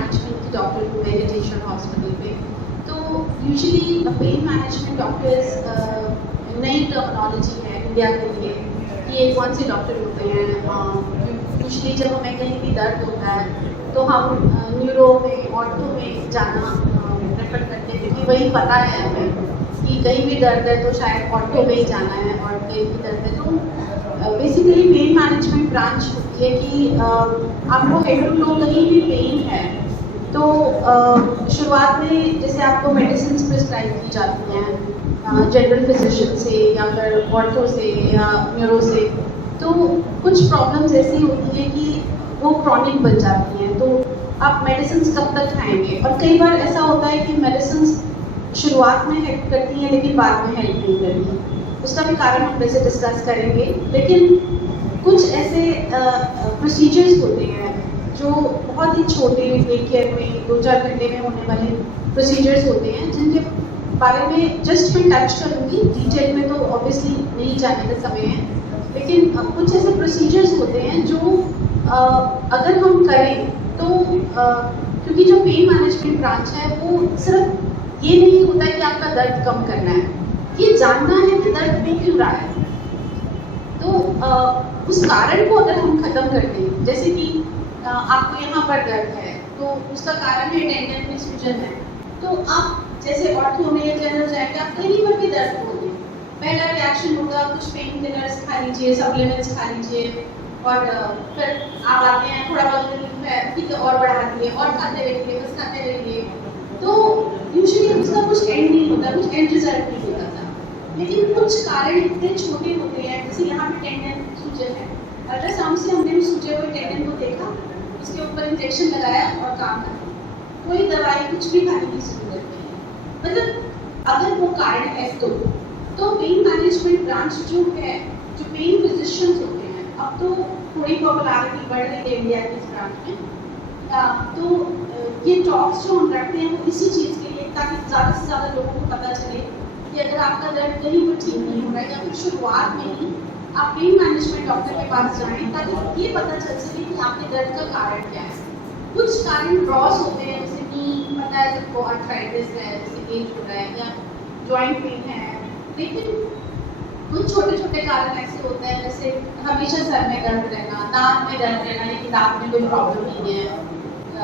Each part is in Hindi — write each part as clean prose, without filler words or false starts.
मैनेजमेंट की डॉक्टर हूँ मेडिटेशन हॉस्पिटल पे। तो यूजुअली पेन मैनेजमेंट डॉक्टर्स नई टर्मिनोलॉजी है इंडिया के लिए कि ये कौन से डॉक्टर होते हैं। यूजुअली जब हमें कहीं भी दर्द होता है तो हम न्यूरो में ऑर्थो में जाना प्रेफर करते हैं, क्योंकि वही पता है हमें कि कहीं भी दर्द है तो शायद ऑर्थो में ही जाना है, और कहीं भी दर्द है तो बेसिकली पेन मैनेजमेंट ब्रांच होती है कि आपको हेड टू लो कहीं भी पेन है तो शुरुआत में जैसे आपको मेडिसिन प्रिस्क्राइब की जाती हैं जनरल फिजिशियन से या फिर ऑर्थो से या न्यूरो से, तो कुछ प्रॉब्लम्स ऐसी होती है कि वो क्रॉनिक बन जाती हैं, तो आप मेडिसिन कब तक खाएंगे। और कई बार ऐसा होता है कि मेडिसिन शुरुआत में हेल्प करती हैं लेकिन बाद में हेल्प नहीं करती, उसका भी कारण हम वैसे डिस्कस करेंगे। लेकिन कुछ ऐसे प्रोसीजर्स होते हैं जो बहुत ही छोटे डे केयर में 2-4 घंटे में होने वाले प्रोसीजर्स होते हैं, जिनके बारे में जस्ट मैं टच करूँगी, डिटेल में तो ऑब्वियसली नहीं जाने का समय है, लेकिन कुछ ऐसे प्रोसीजर्स होते हैं जो अगर हम करें तो क्योंकि जो पेन मैनेजमेंट ब्रांच है वो सिर्फ ये नहीं होता है कि आपका दर्द कम करना है, ये जानना है कि दर्द हो क्यों रहा है। तो उस कारण को अगर हम खत्म कर दें, जैसे कि आपको यहाँ पर दर्द है तो उसका कारण है टेंडन में सूजन है, तो आप जैसे ऑर्थो में या जनरल जाएंगे आप कहीं पर भी दर्द होगी, पहला रिएक्शन होगा कुछ पेन किलर्स खा लीजिए, सप्लीमेंट्स खा लीजिए, और फिर आप आते हैं थोड़ा बहुत रिलीफ है ठीक है और बढ़ा दिए और खाते रहिए, बस खाते रहिए। तो यूजुअली उसका कुछ एंड नहीं होता, कुछ एंड रिजल्ट नहीं होता था। लेकिन कुछ कारण इतने छोटे होते हैं, जैसे यहाँ पे टेंडन सूजन है, अल्ट्रासाउंड से हमने उस सूजे हुए टेंडन को देखा, उसके ऊपर इंजेक्शन लगाया और काम किया, कोई दवाई कुछ भी खाने की जरूरत नहीं है। मतलब अगर वो कारण है तो पेन मैनेजमेंट ब्रांच जो है, जो पेन फिजिशियंस होते हैं, अब तो थोड़ी पॉपुलैरिटी बढ़ रही है इंडिया की इस ब्रांच में, तो ये टॉक्स जो हम रखते हैं वो इसी चीज़ के लिए, ताकि ज़्यादा से ज़्यादा लोगों को पता चले कि अगर आपका दर्द कहीं पर ठीक नहीं हो रहा है या फिर शुरुआत में ही आप पेन मैनेजमेंट डॉक्टर के पास जाएं, ताकि ये पता चल सके कि आपके दर्द का कारण क्या है। कुछ कारण क्रॉस होते हैं, जैसे कि पता है सबको आर्थराइटिस है, जैसे एज हो रहा है या जॉइंट पेन है, लेकिन कुछ छोटे छोटे कारण ऐसे होते हैं जैसे हमेशा सर में दर्द रहना, दांत में दर्द रहना लेकिन दांत में कोई प्रॉब्लम नहीं है,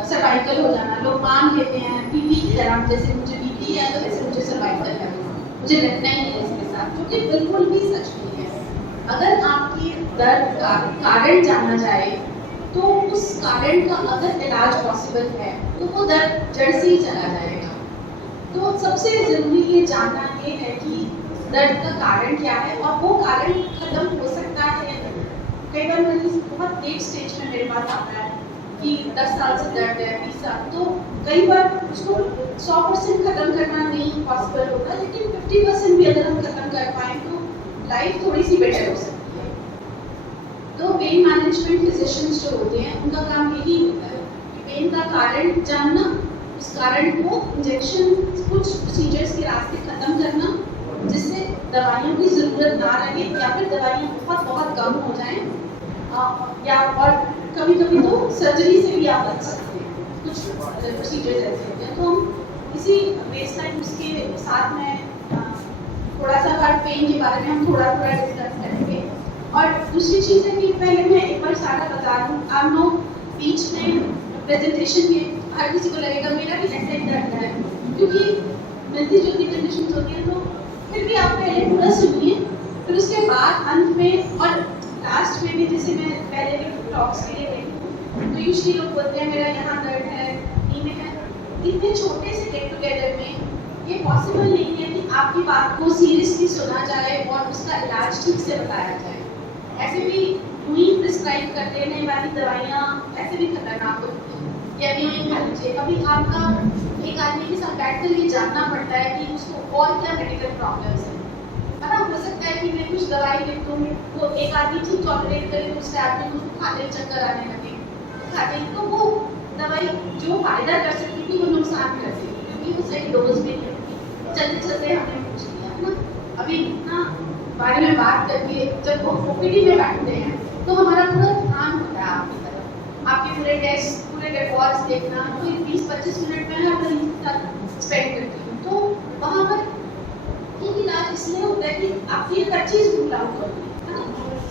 सर्वाइकल हो जाना, लोग मान लेते हैं बीपी की तरह, जैसे मुझे बीपी है तो ऐसे मुझे सर्वाइकल है, मुझे लगना ही है इसके साथ, जो कि बिल्कुल भी सच नहीं है। अगर आपके दर्द का कारण जानना जाए तो उस कारण का अगर इलाज पॉसिबल है तो वो दर्द जड़ से ही चला जाएगा। तो सबसे जरूरी ये जानना ये है कि दर्द का कारण क्या है और वो कारण खत्म हो सकता है। कई बार मरीज बहुत लेट स्टेज में मेरे पास आता है कि 10 साल से दर्द है, 20 साल, तो कई बार उसको 100% खत्म करना नहीं पॉसिबल होता, लेकिन 50% भी अगर हम खत्म कर पाए तो लाइफ थोड़ी सी बेटर हो सकती है। तो पेन मैनेजमेंट फिजिशियंस जो होते हैं उनका काम यही होता है कि पेन का कारण जानना, उस कारण को इंजेक्शन कुछ प्रोसीजर्स के रास्ते खत्म करना, जिससे दवाइयों की ज़रूरत ना रहे या फिर दवाइयाँ बहुत कम हो जाएं, या और कभी कभी तो सर्जरी से भी आप बच सकते हैं। कुछ प्रोसीजर्स ऐसे होते हैं, तो हम इसी बेस लाइन उसके साथ में थोड़ा सा हर पेन के बारे में हम थोड़ा डिस्कस करेंगे। और दूसरी चीज़ है कि पहले मैं एक बार सारा बता दूँ, आप लोग बीच में प्रेजेंटेशन के हर किसी को लगेगा मेरा भी ऐसा ही दर्द है, क्योंकि मिलती जुलती कंडीशन होती है, तो फिर भी आप पहले पूरा सुनिए, फिर उसके बाद अंत में और लास्ट में भी, जैसे मैं पहले भी टॉक्स के लिए गई तो यूजुअली लोग बोलते हैं मेरा यहाँ दर्द है, नी में है। इतने छोटे से गेट टुगेदर में ये पॉसिबल नहीं है कि आपकी बात को सीरियसली सुना जाए और उसका इलाज ठीक से बताया जाए। ऐसे भी वही प्रिस्क्राइब कर देने वाली दवाइयाँ ऐसे भी खतरनाक होती हैं, या भी खा लीजिए। अभी आपका एक आदमी के साथ बैठकर ये जानना पड़ता है कि उसको और क्या मेडिकल प्रॉब्लम्स हैं। ना हो सकता है कि मैं कुछ दवाई लिख दूँ, वो एक आदमी ठीक टॉलरेट करे, दूसरे आदमी को खाते चक्कर आने लगे, खाते तो वो दवाई जो फायदा कर सकती थी वो नुकसान कर देगी, क्योंकि वो सही डोज में नहीं थी। चलते चलते हमने पूछ लिया है ना, अभी इतना बारे में बात करके जब वो ओपीडी में बैठते हैं तो हमारा पूरा ध्यान होता है आपकी तरफ, आपके पूरे टेस्ट पूरे अपने रिकॉर्ड्स देखना, कोई 20-25 मिनट में मैं मरीज के साथ स्पेंड करती हूँ। तो वहाँ पर एक इलाज इसलिए होता है कि आप ये हर चीज़ रूल आउट करोगे, है ना।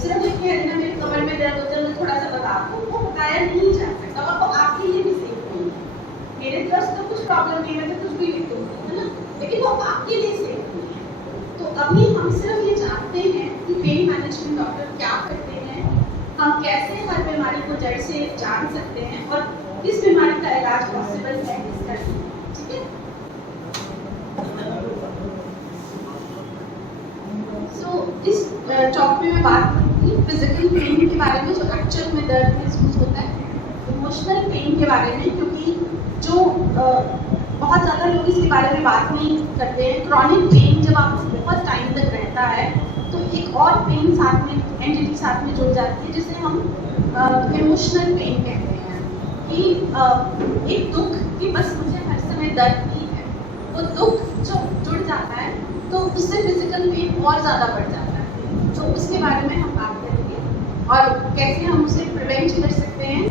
सिर्फ एक कह देना मेरे कमर में दर्द होता है, मुझे थोड़ा सा बता दो, वो बताया नहीं जा सकता और वो आपके लिए भी सेफ नहीं है। मेरे तरफ तो कुछ प्रॉब्लम नहीं है, मैं तो कुछ भी लिख दूँगी, है ना, लेकिन वो आपके लिए सेफ नहीं है। तो अभी हम सिर्फ ये जानते हैं कि पेन मैनेजमेंट डॉक्टर क्या करते हैं, हम कैसे हर बीमारी को जड़ से जान सकते हैं और किस बीमारी का इलाज पॉसिबल है इसका, ठीक है। सो इस टॉक में मैं बात करूँगी फिजिकल पेन के बारे में, जो एक्चुअल में दर्द महसूस होता है, इमोशनल पेन के बारे में, क्योंकि जो बहुत ज़्यादा लोग इसके बारे में बात नहीं करते हैं। क्रॉनिक पेन जब आपको बहुत टाइम तक रहता है तो एक और पेन साथ में, एंटिटी साथ में जुड़ जाती है, जिसे हम इमोशनल पेन कहते हैं, कि एक दुख कि बस मुझे हर समय दर्द ही है। वो दुख जो जुड़ जाता है तो उससे फिजिकल पेन और ज़्यादा बढ़ जाता है। तो उसके बारे में हम बात करेंगे और कैसे हम उसे प्रिवेंट कर सकते हैं,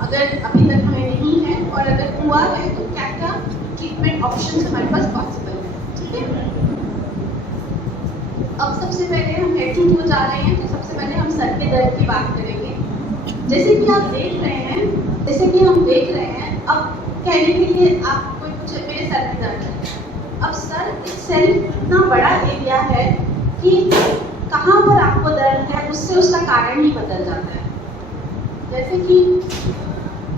अगर अभी तक हमें नहीं है, और अगर हुआ है तो क्या क्या ट्रीटमेंट ऑप्शंस हमारे पास पॉसिबल है, ठीक है। अब सबसे पहले हम हेड टू टू जा रहे हैं, तो सबसे पहले हम सर के दर्द की बात करेंगे। जैसे कि आप देख रहे हैं, अब कहने के लिए आप कोई पूछे मेरे सर में दर्द है, अब सर एक सेल इतना बड़ा एरिया है कि कहाँ पर आपको दर्द है उससे उसका कारण ही बदल जाता है। जैसे कि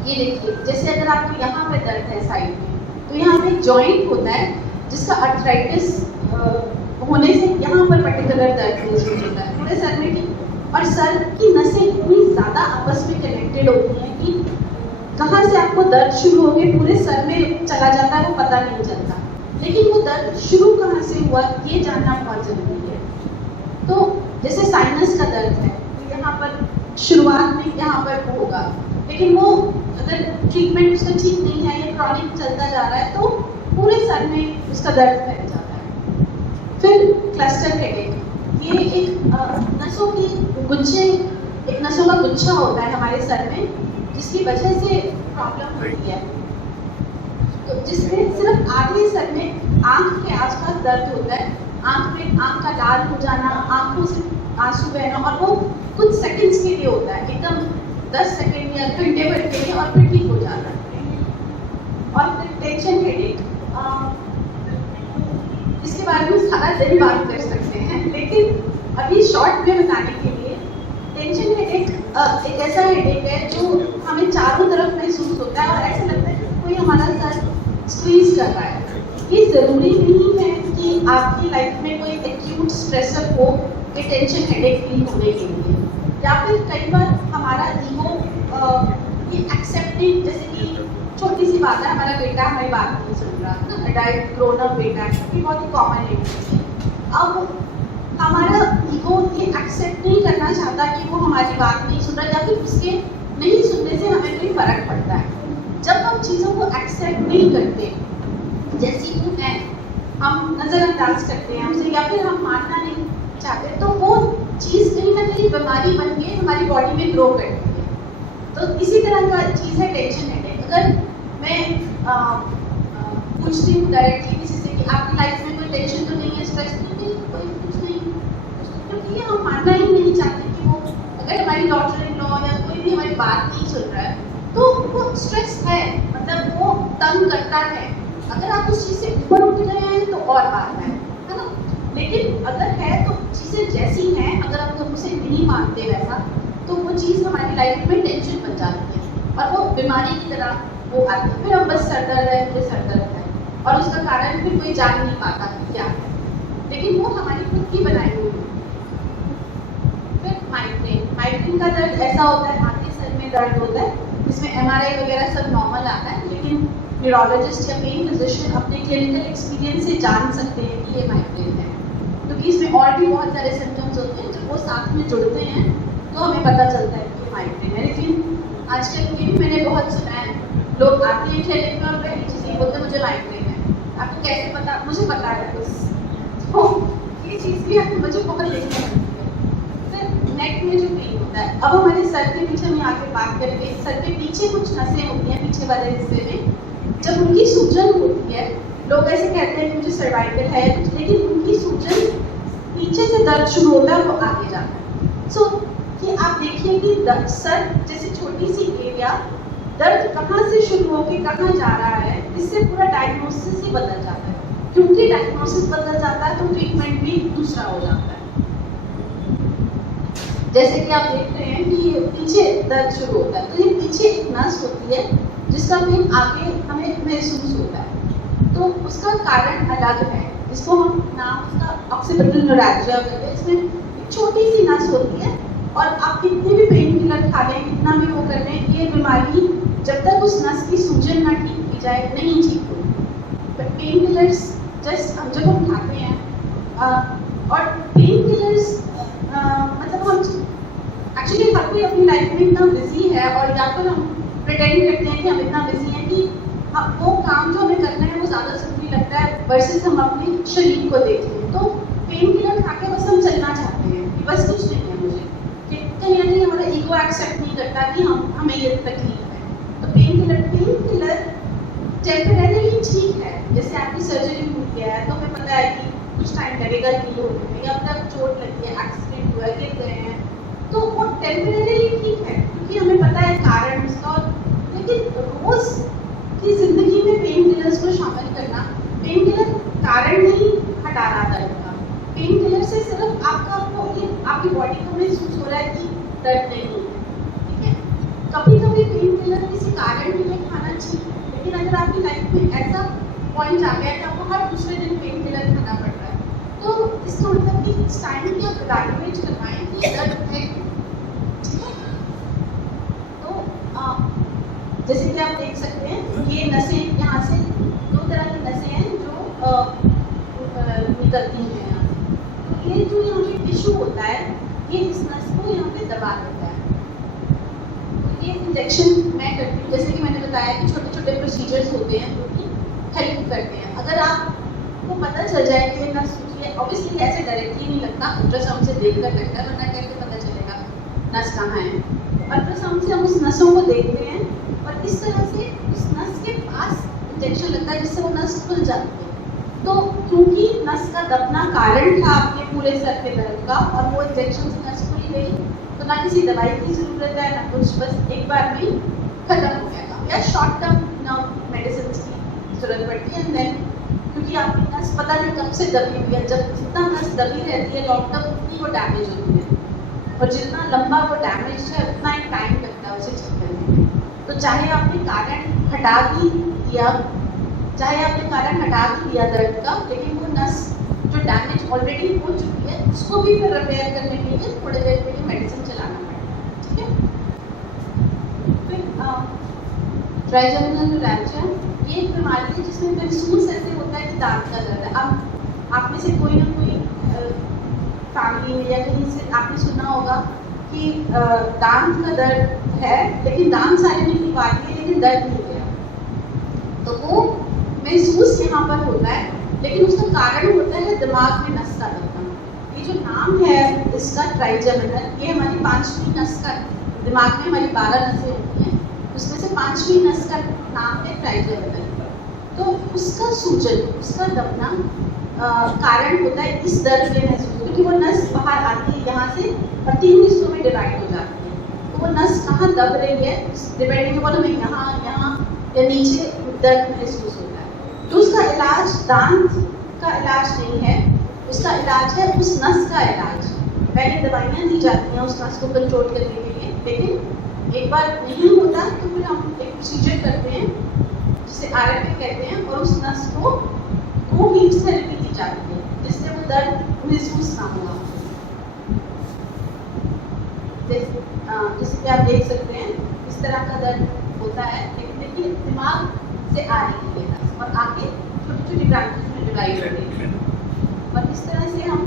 ये देखिए, जैसे अगर आपको यहाँ पे दर्द है साइड में, तो यहाँ पे जॉइंट होता है जिसका अर्थराइटिस होने से यहाँ पर पर्टिकुलर दर्द महसूस होता है पूरे सर में। और सर की नसें इतनी ज़्यादा आपस में कनेक्टेड होती हैं कि कहाँ से आपको दर्द शुरू हो गया पूरे सर में चला जाता है, वो पता नहीं चलता। लेकिन वो दर्द शुरू कहाँ से हुआ ये जानना बहुत ज़रूरी है। तो जैसे साइनस का दर्द है, तो यहाँ पर शुरुआत में यहाँ पर होगा, लेकिन वो अगर ट्रीटमेंट उसका ठीक नहीं है या क्रॉनिक चलता जा रहा है तो पूरे सर में उसका दर्द फैल जाता है। फिर क्लस्टर हेडेक, ये एक नसों की गुच्छे, एक नसों का गुच्छा होता है हमारे सर में, जिसकी वजह से प्रॉब्लम होती है। तो जिसमें सिर्फ आधे सर में आंख के आसपास दर्द होता है, आंख का लाल हो जाना, आंखों से आंसू बहना, और वो कुछ सेकंड्स के लिए होता है, एकदम 10 सेकंड या घंटे भर के लिए, और फिर ठीक हो जाता है। और फिर टेंशन हेडेक, इसके बारे में सारा दिन बात कर सकते हैं, लेकिन अभी शॉर्ट में बताने के लिए, टेंशन हेडेक एक ऐसा हेडेक है जो हमें चारों तरफ महसूस होता है और ऐसा लगता है कि कोई हमारा सर स्क्वीज कर रहा है। ये ज़रूरी नहीं है कि आपकी लाइफ में कोई एक्यूट स्ट्रेसर हो ये टेंशन हेडेक फील होने के लिए, या फिर कई बार हमारा ईगो ये एक्सेप्टिंग, जैसे कि छोटी सी बात है, हमारा बेटा हमारी बात नहीं सुन रहा, अडल्ट ग्रोन अप बेटा है, ये बहुत ही कॉमन है। अब हमारा ईगो ये एक्सेप्ट नहीं करना चाहता कि वो हमारी बात नहीं सुन रहा, या फिर उसके नहीं सुनने से हमें कोई फर्क पड़ता है। जब हम चीज़ों को एक्सेप्ट नहीं करते, जैसी वो है, हम नज़रअंदाज करते हैं हमसे, या फिर हम मानना नहीं चाहते, तो वो चीज़ कहीं ना कहीं बीमारी बन के हमारी बॉडी में ग्रो करती है। तो इसी तरह का चीज़ है टेंशन हेडेक। अगर मैं पूछती हूँ डायरेक्टली किसी से कि आपकी लाइफ में कोई टेंशन तो नहीं है, स्ट्रेस नहीं, कोई कुछ नहीं, क्योंकि हम मानना ही नहीं चाहते कि वो, अगर हमारी डॉटर इन लॉ या कोई भी हमारी बात नहीं सुन रहा है तो वो स्ट्रेस है, मतलब वो तंग करता है। अगर आप उस चीज़ से ऊपर उठ रहे हैं तो और बात है ना, लेकिन अगर है तो चीज़ें जैसी हैं, अगर आप उसे नहीं मानते वैसा, तो वो चीज़ हमारी लाइफ में टेंशन बन जाती है और वो बीमारी की तरह वो आती है। फिर हम बस सर दर्द है, फिर सर दर्द है, और उसका कारण फिर कोई जान नहीं पाता कि क्या है, लेकिन वो हमारी खुद की बनाई हुई। फिर माइग्रेन का दर्द ऐसा होता है, आधे सर में दर्द होता है, इसमें MRI वगैरह सब नॉर्मल आता है, लेकिन न्यूरोलॉजिस्ट या पेन फिजिशियन अपने क्लिनिकल एक्सपीरियंस से जान सकते हैं कि ये माइग्रेन है, क्योंकि इसमें और भी बहुत सारे सिम्टम्स होते हैं, जब वो साथ में जुड़ते हैं तो हमें पता चलता है कि ये माइग्रेन है। लेकिन आजकल ये भी मैंने बहुत सुना है, लोग आते हैं क्लिनिक में और पहली चीज़ ये बोलते हैं मुझे माइग्रेन है। आपको कैसे पता? मुझे पता है बस। तो ये चीज़ भी मुझे बहुत देखने लगती है। फिर नेक में जो पेन होता है, अब हमारे सर के पीछे हम आगे बात करेंगे, सर के पीछे कुछ नसें होती हैं पीछे वाले हिस्से में, जब उनकी सूजन होती है, लोग ऐसे कहते हैं कि मुझे सर्वाइकल है कुछ, लेकिन उनकी सूजन पीछे से दर्द शुरू होता है वो आगे जाता है। सो कि आप देखिए कि सर जैसे छोटी सी एरिया, दर्द कहाँ से शुरू होकर कहाँ जा रहा है, इससे पूरा डायग्नोसिस ही बदल जाता है। क्योंकि डायग्नोसिस बदल जाता है तो ट्रीटमेंट भी दूसरा हो जाता है। जैसे कि आप देख रहे हैं कि पीछे दर्द शुरू होता है, तो ये पीछे एक नस होती है जिसका पेन आगे हमें महसूस होता है, तो उसका कारण अलग है, जिसको हम नाम उसका ऑक्सीपिटल न्यूरैल्जिया कहते हैं। इसमें एक छोटी सी नस होती है और आप कितने भी पेन किलर खा लें, कितना भी वो कर लें, ये बीमारी जब तक उस नस की सूजन ना ठीक की जाए नहीं ठीक होगी। बट पेन किलर्स जस्ट जब हम खाते हैं और पेन किलर्स मतलब हम एक्चुअली हर कोई अपनी लाइफ में इतना बिजी है, और या फिर हम प्रिटेंड करते हैं कि हम इतना बिजी हैं कि वो काम जो हमें करना है वो ज़्यादा ज़रूरी लगता है वर्सेस हम अपने शरीर को देखते हैं। तो पेन किलर खा के बस हम चलना चाहते हैं कि बस कुछ नहीं है मुझे, कि कहीं ना कहीं हमारा ईगो एक्सेप्ट नहीं करता कि हमें ये तकलीफ है। तो पेन किलर टेम्परेरीली ठीक है, जैसे आपकी सर्जरी हो गया है तो हमें पता है कि कुछ टाइम लगेगा हील होने में, या फिर चोट लगी है, एक्सीडेंट हुआ है, गिर गए हैं, तो वो टेम्परेरीली ठीक है क्योंकि हमें पता है कारण उसका। लेकिन रोज की जिंदगी में पेन किलर्स को शामिल करना, पेन किलर कारण नहीं हटा रहा दर्द का, पेन किलर से सिर्फ आपकी बॉडी को महसूस हो रहा है कि दर्द नहीं है, ठीक है। कभी कभी पेन किलर किसी कारण के लिए खाना चाहिए, लेकिन अगर आपकी लाइफ में ऐसा पॉइंट आ गया है कि आपको हर दूसरे दिन पेन किलर खाना पड़ रहा है, तो इसका मतलब कि इस टाइम की आप इवैल्यूएट करवाएं कि दर्द है, ठीक है। तो जैसे कि आप देख सकते हैं ये नसें, यहाँ से दो तरह की नसें हैं जो निकलती हैं यहाँ से। तो ये जो यहाँ पे टिश्यू होता है ये इस नस को यहाँ पे दबा देता है। तो ये इंजेक्शन मैं करती हूँ, जैसे कि मैंने बताया कि छोटे छोटे प्रोसीजर्स होते हैं जो कि हेल्प करते हैं। अगर आपको पता चल जाए कि ये नस सूखी है, ऑब्वियसली ऐसे डायरेक्टली नहीं लगता, अल्ट्रासाउंड से देख कर लगता है, वरना कैसे पता चलेगा नस कहाँ है। अल्ट्रासाउंड से हम उस नसों को देखते हैं और इस तरह से उस नस के पास इंजेक्शन लगता है जिससे वो नस खुल जाती है। तो क्योंकि नस का दबना कारण था आपके पूरे सर के दर्द का और वो इंजेक्शन से नस खुल गई, तो ना किसी दवाई की ज़रूरत है ना कुछ, बस एक बार में खत्म हो गया। या शॉर्ट टर्म मेडिसिन की जरूरत पड़ती है, देन क्योंकि आपकी नस पता नहीं कब से दबी हुई है, जब जितना नस दबी रहती है लॉन्ग टर्म उतनी वो डैमेज होती है, और जितना लंबा वो डैमेज है उतना एक टाइम लगता है उसे ठीक करने में। तो चाहे आपने कारण हटा भी दिया, दर्द का, लेकिन वो नस जो डैमेज ऑलरेडी हो चुकी है उसको भी फिर रिपेयर करने के लिए थोड़ी देर के लिए मेडिसिन चलाना पड़ेगा, ठीक है। फिर ट्राइजेमिनल न्यूरैल्जिया ये एक बीमारी है जिसमें महसूस ऐसे होता है कि दांत का दर्द है। अब आप में से कोई ना कोई फैमिली में या कहीं से आपने सुना होगा कि दांत का दर्द है लेकिन दांत सारे निकल पा रही है लेकिन दर्द नहीं गया, तो वो महसूस यहाँ पर होता है, लेकिन उसका कारण होता है दिमाग में नस का दबना। ये जो नाम है इसका ट्राइजेमिनल, ये हमारी 5वीं नस का, दिमाग में हमारी 12 नसें होती हैं, उसमें से 5वीं नस का नाम है ट्राइजेमिनल। तो उसका सूजन, उसका दबना कारण होता है इस दर्द के महसूस, क्योंकि वो नस बाहर आती है यहाँ से और 3 हिस्सों में डिवाइड हो जाती है। तो वो नस कहाँ दब रही है डिपेंडिंग अपॉन हमें यहाँ या नीचे दर्द महसूस होता है। तो उसका इलाज दांत का इलाज नहीं है, उसका इलाज है उस नस का इलाज। पहले दवाइयाँ दी जाती हैं उस नस को कंट्रोल करने के लिए, लेकिन एक बार नहीं होता तो फिर हम एक प्रोसीजर करते हैं जिसे RFA कहते हैं, और उस नस को हीट थेरेपी दी जाती है जिससे वो दर्द महसूस ना हो। जैसे कि आप देख सकते हैं इस तरह का दर्द होता है, लेकिन देखिए दिमाग से आ रही है नस और आगे छोटी छोटी ब्रांचेस में डिवाइड हो रही है, और इस तरह से हम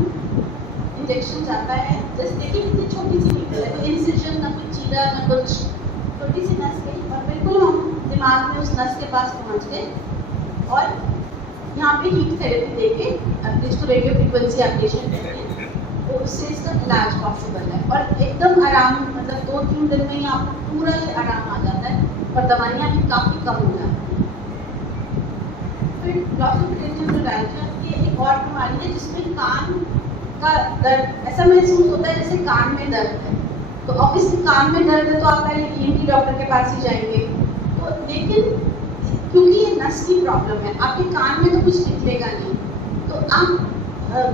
इंजेक्शन जाता है। जैसे देखिए कितनी छोटी सी निकल है, तो इंसिजन ना कुछ चीरा ना कुछ, छोटी सी नस गई और बिल्कुल हम दिमाग में उस नस के पास पहुंच गए, और यहाँ पे हीट थेरेपी देके जिसको रेडियो फ्रिक्वेंसी एब्लेशन कहते हैं उससे इसका इलाज पॉसिबल है और एकदम आराम, मतलब 2-3 दिन में ही आपको पूरा ही आराम आ जाता है और दवाइयाँ भी काफ़ी कम हो जाती हैं। फिर ग्लॉसोफेरिंजियल ये एक और बीमारी है जिसमें कान का दर्द ऐसा महसूस होता है जैसे कान में दर्द है। तो ऑब्वियसली कान में दर्द है तो आप पहले ENT डॉक्टर के पास ही जाएंगे। तो लेकिन क्योंकि ये नस की प्रॉब्लम है, आपके कान में तो कुछ निकलेगा नहीं, तो आप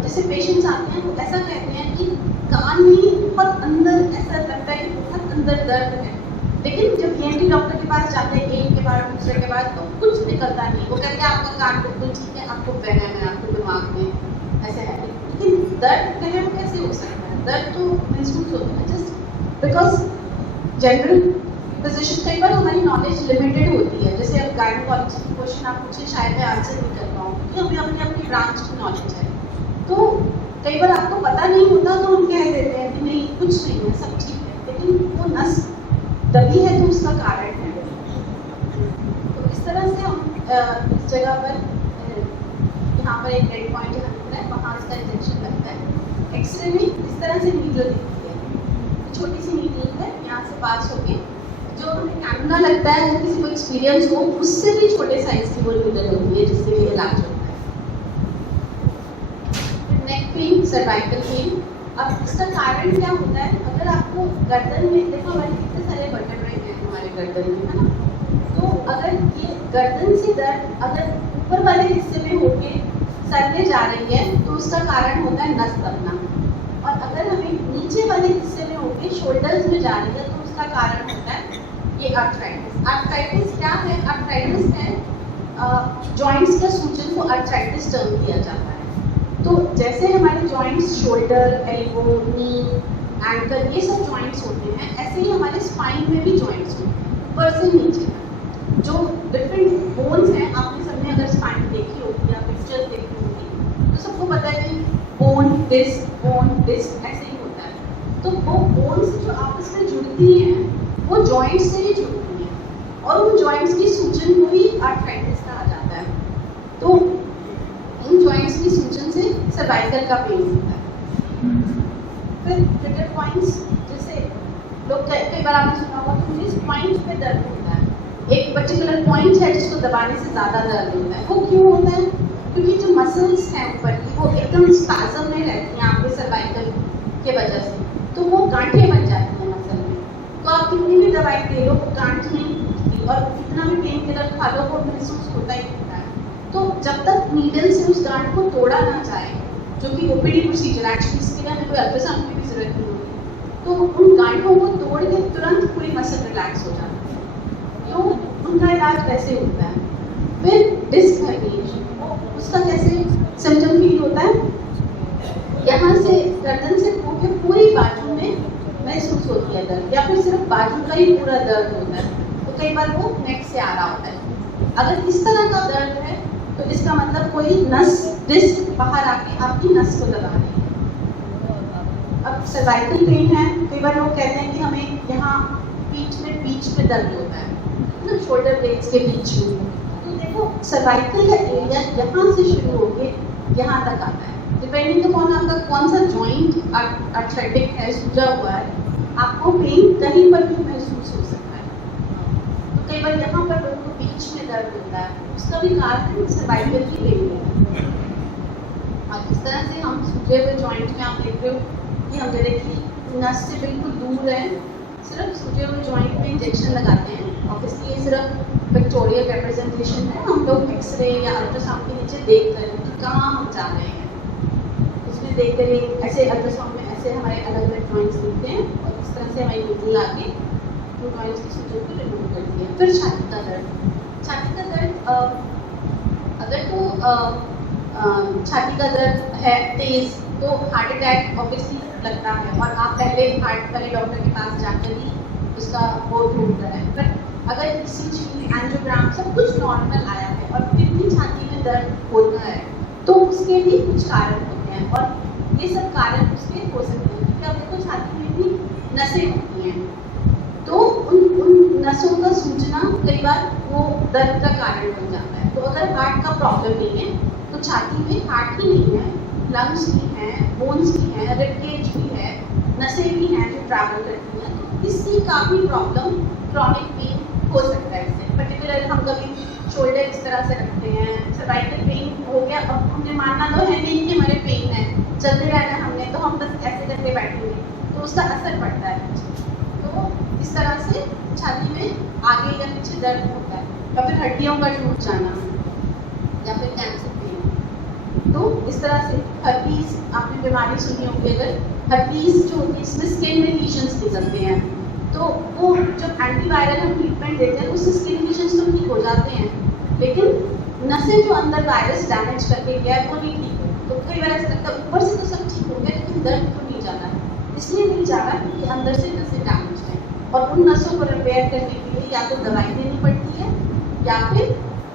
जैसे पेशेंट्स आते हैं वो ऐसा कहते हैं कि कान में बहुत अंदर ऐसा लगता है कि बहुत अंदर दर्द है, लेकिन जब ENT डॉक्टर के पास जाते हैं एक के बाद दूसरे के बाद तो कुछ निकलता नहीं। वो कहते हैं आपका कान बिल्कुल ठीक है, आपको वहम है, आपके दिमाग में ऐसा है, लेकिन दर्द वहम कैसे हो सकता है? दर्द तो महसूस होता है जस्ट बिकॉज जनरल फिजिशियन कई बार हमारी नॉलेज लिमिटेड होती है। जैसे अब गायनोकोलॉजी की क्वेश्चन आप पूछे शायद मैं आंसर नहीं कर पाऊँ क्योंकि हमें अपनी अपनी ब्रांच की नॉलेज है, तो कई बार आपको पता नहीं होता तो हम कह देते हैं कि नहीं कुछ नहीं है, सब ठीक है, लेकिन वो नस दबी है तो उसका कारण है। तो इस तरह से हम इस जगह पर यहाँ पर एक रेड पॉइंट जहाँ है वहाँ इसका इंजेक्शन लगता है। एक्सरे में इस तरह से नीडल दिखती है, छोटी सी नीडल है, यहाँ से पास होके जो हमें कैनुला लगता है, किसी को एक्सपीरियंस हो उससे भी छोटे साइज की वो नीडल होती है जिससे भी इलाज होता है। नेक पेन, सर्वाइकल पेन, अब इसका कारण क्या होता है? अगर आपको गर्दन में, देखो हमारे कितने सारे वर्टेब्रे हैं हमारे गर्दन में, है ना, तो अगर ये गर्दन से दर्द अगर ऊपर वाले हिस्से में होके सर में जा रही है तो उसका कारण होता है नस दबना, और अगर हमें नीचे वाले हिस्से में होके शोल्डर्स में जा रही है तो उसका कारण होता है ये आर्थराइटिस। आर्थराइटिस क्या है? आर्थराइटिस है जॉइंट्स का सूजन को आर्थराइटिस टर्म किया जाता है। तो जैसे हमारे जॉइंट्स शोल्डर, एल्बो, नी, एंकल ये सब जॉइंट्स होते हैं, ऐसे ही हमारे स्पाइन में भी जॉइंट्स होते हैं ऊपर से नीचे तक। जो डिफरेंट बोन्स हैं, आपने सबने अगर स्पाइन देखी होगी या पिक्चर्स देखी होगी तो सबको पता है कि बोन डिस्क ऐसे ही होता है। तो वो बोन्स जो आपस में जुड़ती हैं वो जॉइंट्स से ही जुड़ती हैं और उन जॉइंट्स की सूजन को ही आर्थराइटिस कहा जाता है। तो इन जॉइंट्स की सूजन से सर्वाइकल का पेन होता है। फिर ट्रिगर पॉइंट्स, जैसे लोग कई बार आपने सुना होगा कि मुझे इस पॉइंट पे दर्द होता है, एक पर्टिकुलर पॉइंट है जिसको दबाने से ज़्यादा दर्द होता है। वो क्यों होता है? क्योंकि जो मसल्स हैं ऊपर की वो एकदम स्पैज़म में रहती हैं आपके सर्वाइकल के वजह से, तो वो गांठें बन जाती हैं मसल में। तो आप कितनी भी दवाई दे लो वो गांठ नहीं टूटती और कितना भी पेन किलर खा लो वो महसूस होता ही होता है। तो जब तक नीडल से उस गांठ को तोड़ा ना जाए, जो कि OPD प्रोसीजर, एक्चुअली इसके लिए हमें कोई अल्ट्रासाउंड की भी जरूरत नहीं होती, तो उन गांठों को तोड़ के तुरंत पूरी मसल रिलैक्स हो जाती है। तो उनका इलाज कैसे होता है? फिर डिस्क हर्निएशन, उसका कैसे सिम्टम फील होता है? यहाँ से गर्दन से होके पूरी बाजू में महसूस होती है दर्द, या फिर सिर्फ बाजू का ही पूरा दर्द होता है। तो कई बार वो नेक से आ रहा होता है। अगर इस तरह का दर्द है तो इसका मतलब कोई नस डिस्क बाहर आके आपकी नस को दबा रही है। अब सर्वाइकल पेन है, कई बार लोग कहते हैं कि हमें यहाँ पीठ में दर्द होता है ना, शोल्डर ब्लेड्स के बीच में। तो देखो सर्वाइकल का एरिया यहाँ से शुरू होके यहाँ तक आता है, डिपेंडिंग अपॉन आपका कौन सा जॉइंट आर्थराइटिक है, सूजा हुआ है, आपको पेन कहीं पर भी महसूस हो सकता है। तो कई बार यहाँ पर लोगों को बीच में दर्द होता है, उसका भी कारण सर्वाइकल की पेन है। और इस तरह से हम सूजे हुए जॉइंट में आप देख रहे हो कि हम जैसे कि नस से बिल्कुल दूर है, सिर्फ सूजे हुए जॉइंट में इंजेक्शन लगाते हैं। ऑब्वियसली ये सिर्फ पिक्टोरियल रिप्रेजेंटेशन है, हम लोग एक्सरे या अल्ट्रासाउंड के नीचे देख रहे हैं कि कहाँ हम जा रहे हैं। उसमें देखते हुए ऐसे अल्ट्रासाउंड में ऐसे हमारे अलग अलग जॉइंट्स दिखते हैं और इस तरह से हमारी नीडल आके वो जॉइंट्स की सूजन को रिमूव करती है। फिर छाती का दर्द, अगर तो छाती का दर्द है तेज तो हार्ट अटैक ऑब्वियसली लगता है और आप पहले हार्ट वाले डॉक्टर के पास जाकर ही उसका वो ढूंढता है। पर अगर ECG, एंजियोग्राम सब कुछ नॉर्मल आया है और फिर भी छाती में दर्द होता है तो उसके भी कुछ कारण होते हैं और ये सब कारण उसके हो सकते हैं क्योंकि अब देखो छाती में भी नसें होती हैं, तो उन नसों का सूजना कई बार वो दर्द का कारण बन जाता है। तो अगर हार्ट का प्रॉब्लम नहीं है तो छाती में हार्ट ही नहीं है लंग्स भी हैं, बोन्स भी हैं, रिब केज भी है, नसें भी हैं जो ट्रैवल करती हैं, तो इसकी काफ़ी प्रॉब्लम क्रॉनिक पेन हो सकता है इससे। पर्टिकुलर हम कभी शोल्डर इस तरह से रखते हैं, सर्वाइकल पेन हो गया, अब हमने मानना तो है नहीं कि हमारे पेन है, चलते रहना हमने, तो हम बस ऐसे करके बैठेंगे तो उसका असर पड़ता है। तो इस तरह से छाती में आगे या पीछे दर्द होता है, या फिर हड्डियों का टूट जाना, या फिर कैंसर पेन। तो इस तरह से हर्पीज, आपने बीमारी सुनी होगी, अगर हर्पीज जो होती है इसमें स्किन में लीजन्स निकलते हैं, तो वो जब एंटीवायरल हम ट्रीटमेंट देते हैं उससे स्किन लीजन्स तो ठीक हो जाते हैं, लेकिन नसें जो अंदर वायरस डैमेज करके गया है वो नहीं ठीक हो। तो कई बार ऐसा लगता है ऊपर से तो सब ठीक हो गया लेकिन दर्द तो नहीं जा रहा है, इसलिए नहीं जा रहा क्योंकि अंदर से नसें डैमेज हैं, और उन नसों को रिपेयर करने के लिए या तो दवाई देनी पड़ती है या फिर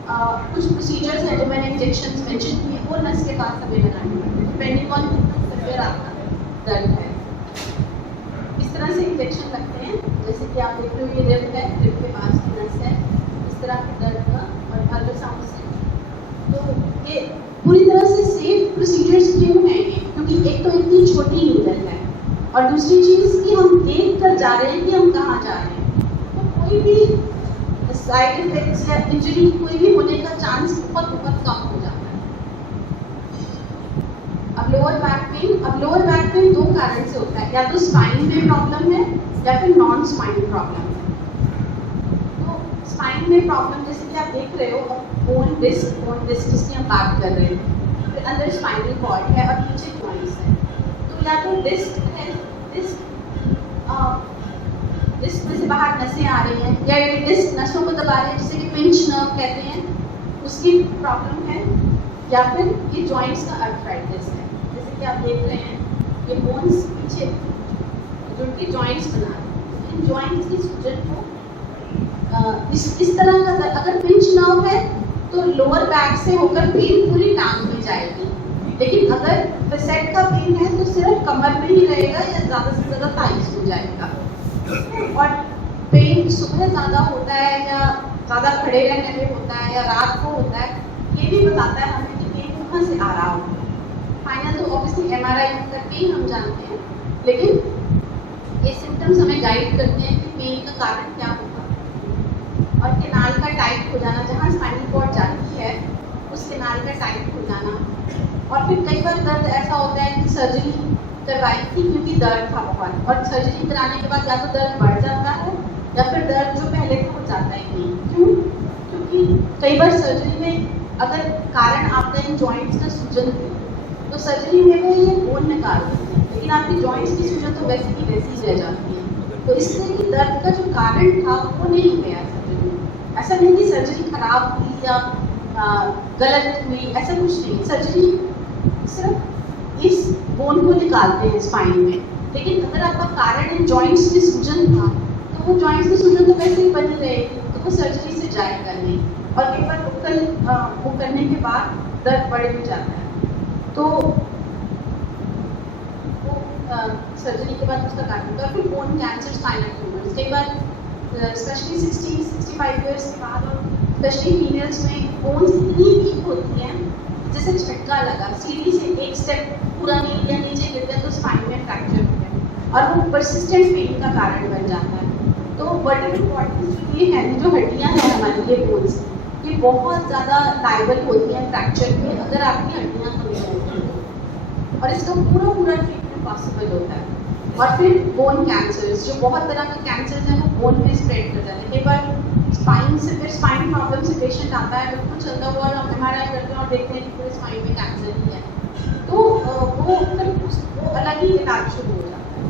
कुछ प्रोसीजर्स हैं जो मैंने इंजेक्शन मेंशन किए वो नस के पास हमें लगाने पड़ते हैं, डिपेंडिंग ऑन कितना सिवियर आपका दर्द है। इस तरह से इंजेक्शन लगते हैं, जैसे कि आप देख रहे हो ये रिब है, रिब के पास की नस है, इस तरह के दर्द का, और अल्ट्रासाउंड से। तो ये पूरी तरह से सेफ प्रोसीजर्स क्यों हैं ये? क्योंकि एक तो इतनी छोटी नीडल है, और दूसरी चीज़ कि हम देख कर जा रहे हैं कि हम कहाँ जा रहे हैं, तो कोई भी साइड इफेक्ट्स या इंजरी कोई भी होने का चांस बहुत बहुत कम हो जाता है। अब लोअर बैक पेन दो कारण से होता है, या तो स्पाइन में प्रॉब्लम है या फिर नॉन स्पाइन प्रॉब्लम है। तो स्पाइन में प्रॉब्लम जैसे कि आप देख रहे हो, बोन डिस्क जिसकी हम बात कर रहे हैं, फिर अंदर स्पाइनल कॉर्ड है और नीचे जॉइंट्स है। तो या तो डिस्क है, डिस्क में से बाहर नसें आ रही हैं, या ये डिस्क नसों को दबा रहे हैं जिसे कि पिंच नर्व कहते हैं, उसकी प्रॉब्लम है, या फिर ये जॉइंट्स का अर्थराइटिस है। जैसे कि आप देख रहे हैं ये बोन्स पीछे जुड़ के जॉइंट्स बना रहे हैं, इन जॉइंट्स की सूजन को इस तरह का अगर पिंच नर्व है तो लोअर बैक से होकर पेन पूरी टांग में जाएगी, लेकिन अगर फिसेट का पेन है तो सिर्फ कमर में ही रहेगा या ज़्यादा से ज़्यादा थाइस में जाएगा। और पेन सुबह ज़्यादा होता है या ज़्यादा खड़े रहने में होता है या रात को होता है, ये भी बताता है हमें कि पेन कहाँ से आ रहा होगा। फाइनल तो ऑब्वियसली MRI करके ही हम जानते हैं, लेकिन ये सिम्टम्स हमें गाइड करते हैं कि पेन का कारण क्या होगा। और केनाल का टाइट हो जाना, जहाँ स्पाइनल कॉर्ड जाती है उस केनाल का टाइट हो जाना, और फिर कई बार दर्द ऐसा होता है कि सर्जरी करवाई थी क्योंकि दर्द था बहुत, और सर्जरी कराने के बाद या तो दर्द बढ़ जाता है या फिर दर्द जो पहले था वो जाता ही नहीं। क्यों? क्योंकि कई बार सर्जरी में अगर कारण आपका इन जॉइंट्स का सूजन है तो सर्जरी में वो ये बोन निकाल देते हैं, लेकिन आपकी जॉइंट्स की सूजन तो वैसे की वैसी ही रह जाती है। तो इससे कि दर्द का जो कारण था वो नहीं गया सर्जरी में। ऐसा नहीं कि सर्जरी खराब हुई या गलत हुई, ऐसा कुछ नहीं। सर्जरी सिर्फ इस बोन को निकालते हैं स्पाइन में, लेकिन अगर आपका कारण इन जॉइंट्स में सूजन था तो वो जॉइंट्स में सूजन तो वैसे ही बनी रहेगी, तो वो सर्जरी से जाएगा नहीं। और एक बार वो करने के बाद दर्द बढ़ भी जाता है, तो वो सर्जरी के बाद उसका कारण होता है। फिर बोन कैंसर, स्पाइनल ट्यूमर्स, कई बार स्पेशली 60-65 ईयर्स के बाद, और स्पेशली फीमेल्स में बोन्स इतनी वीक होती हैं जैसे झटका लगा, सीढ़ी से एक स्टेप पूरा नहीं या नीचे गिरते हैं तो स्पाइन में फ्रैक्चर हो गया, और वो परसिस्टेंट पेन का कारण बन जाता है। तो वर्टिब्रल बॉडीज ये है, जो हड्डियाँ हैं हमारी, ये बोन्स, ये बहुत ज़्यादा लायबल होती हैं फ्रैक्चर के अगर आपकी हड्डियाँ कमजोर हों, और इसका पूरा ट्रीटमेंट पॉसिबल होता है। और फिर बोन कैंसर्स, जो बहुत तरह का कैंसर है वो बोन में स्प्रेड कर जाते हैं। कई बार स्पाइन से, फिर स्पाइन प्रॉब्लम से पेशेंट आता है, बिल्कुल चलता हुआ, और हम MRI करते हैं और देखते हैं कि पूरे स्पाइन में कैंसर ही है, तो वो अलग ही इलाज शुरू हो जाता है।